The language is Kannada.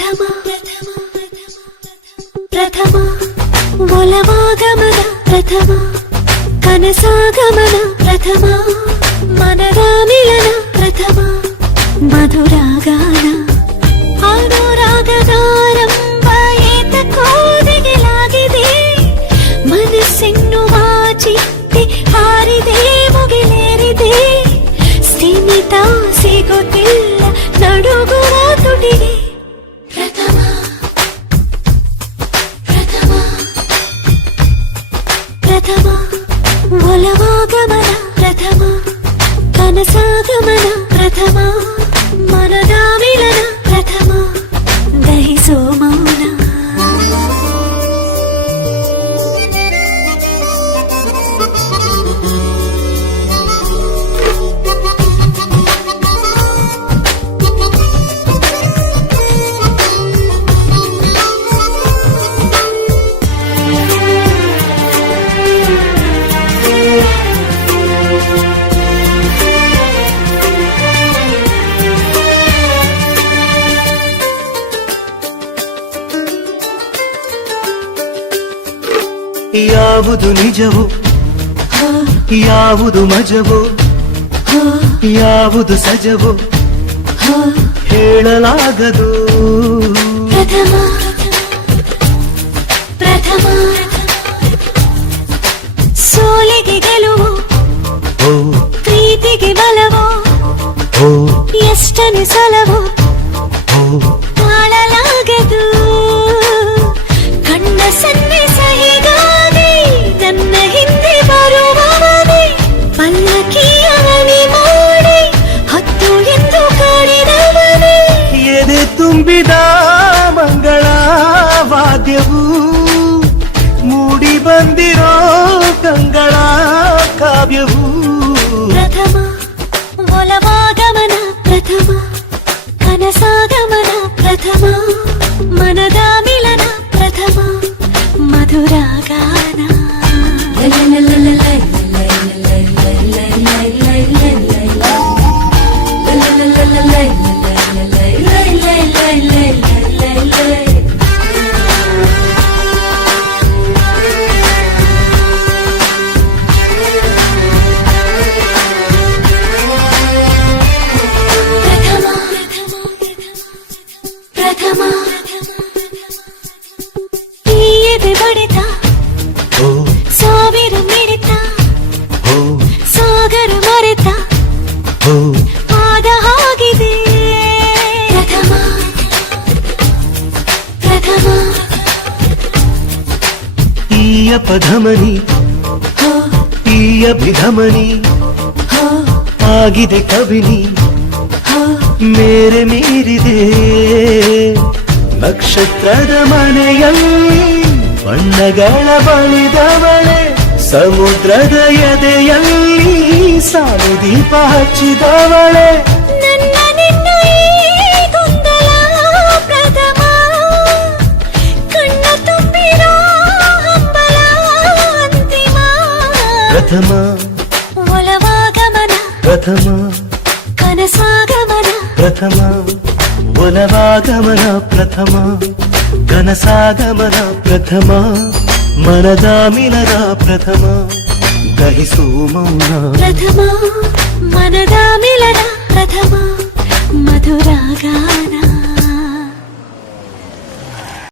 ಪ್ರಥಮ ಪ್ರಥಮ ಒಲವಾಗಮನ ಪ್ರಥಮ ಕನಸಾಗಮನ ಪ್ರಥಮ ಮನದ ಮಿಲನ ಪ್ರಥಮ ಮಧುರಾಗಾನ ಅನುರಾಗದಾರಂಭ ಏತಕೋದಿಗೆಲಾಗಿದೆ ಮನಸ್ಸೆನ್ನುವ ಚಿಟ್ಟೆ ಹಾರಿದೆ ಮುಗಿಲೇರಿದೆ ಸ್ಥಿಮಿತ ಸಿಗುತ್ತಿಲ್ಲ ನಡುಗುವ ತುಟಿಗೆ ಪ್ರಥಮ ಪ್ರಥಮ ಪ್ರಥಮ ಒಲವಾಗಮನ ಪ್ರಥಮ ಕನಸಾಗಮನ ಪ್ರಥಮ ಮನದ ಮಿಲನ ಪ್ರಥಮ ದಹಿಸೋ ಮೌನ ಯಾವುದು ನಿಜವೋ ಯಾವುದು ಮಜವೋ ಯಾವುದು ಸಜವೋ ಹೇಳಲಾಗದು ಪ್ರಥಮ ಪ್ರಥಮ ಸೋಲಿಗೆ ಗೆಲುವು ಪ್ರೀತಿಗೆ ಬಲವೋ ಎಷ್ಟನೆ ಸಲವೋ ತಾಳಲಾಗದು ಕಣ್ಣ ಸನ್ನಿಸಹಿಗಾಗಿ ನನ್ನ ಹಿಂದೆ ಬರುವವನೇ ಪಲ್ಲಕ್ಕಿಯ ಮಣಿ ಮಾಡಿ ಹತ್ತು ಎಂದು ಕಾಡಿದವನೇ ಎದೆ ತುಂಬಿದ ಮಂಗಳ ವಾದ್ಯವು ಮೂಡಿ ಬಂದಿರೋ ಕಂಗಳ ಕಾವ್ಯವು ಪ್ರಥಮ ಒಲವಾಗಮನ ಪ್ರಥಮ ಕನಸಾಗಮನ ಪ್ರಥಮ ಮನದ ಮಿಲನ ಪ್ರಥಮ ಮಧುರಾಗಾನ ಪ್ರಥಮ ಈ ಎದೆ ಬಡಿತ ಸಾವಿರ ಮಿಡಿತ ಸಾಗರ ಮರೆತ ಆದ ಹಾಗಿದೆ ಪ್ರಥಮ ಪ್ರಥಮ ಈ ಅಪಧಮನಿ ಈ ಅಭಿಧಮನಿ ಆಗಿದೆ ಕವಿನಿ ಮೇರೆ ಮೀರಿದೆ ನಕ್ಷತ್ರದ ಮನೆಯಲ್ಲಿ ಬಣ್ಣಗಳ ಬಳಿದವಳೆ ಸಮುದ್ರದ ಎದೆಯಲ್ಲಿ ಸಾಲು ದೀಪ ಹಚ್ಚಿದವಳೆ ನನ್ನ ನಿನ್ನ ಈ ಗೊಂದಲ ಪ್ರಥಮ ಕಣ್ಣ ತುಂಬಿರೋ ಹಂಬಲ ಅಂತಿಮ ಪ್ರಥಮ ಒಲವಾಗಮನ ಪ್ರಥಮ ಕನಸಾಗಮನ ಪ್ರಥಮ ಒಲವಾಗಮನ ಪ್ರಥಮ ಕನಸಾಗಮನ ಪ್ರಥಮ ಮನದ ಮಿಲನ ಪ್ರಥಮ ದಹಿಸು ಮೌನ ಪ್ರಥಮ ಮನದ ಮಿಲನ ಪ್ರಥಮ ಮಧುರಾಗಾನ